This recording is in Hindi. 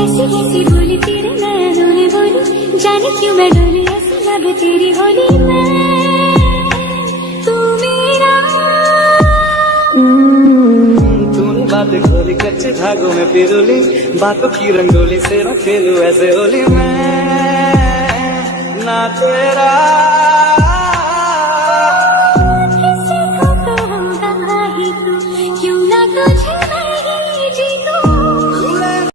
ऐसी कैसी बोली तेरे नैनों ने बोली, जाने क्यों मैं डोली, ऐसा लगे तेरी होली मैं तू मेरा। तूने बातें खोली कच्चे धागों में पिरोली, बातों की रंगोली से न खेलूं ऐसे होली मैं ना तेरा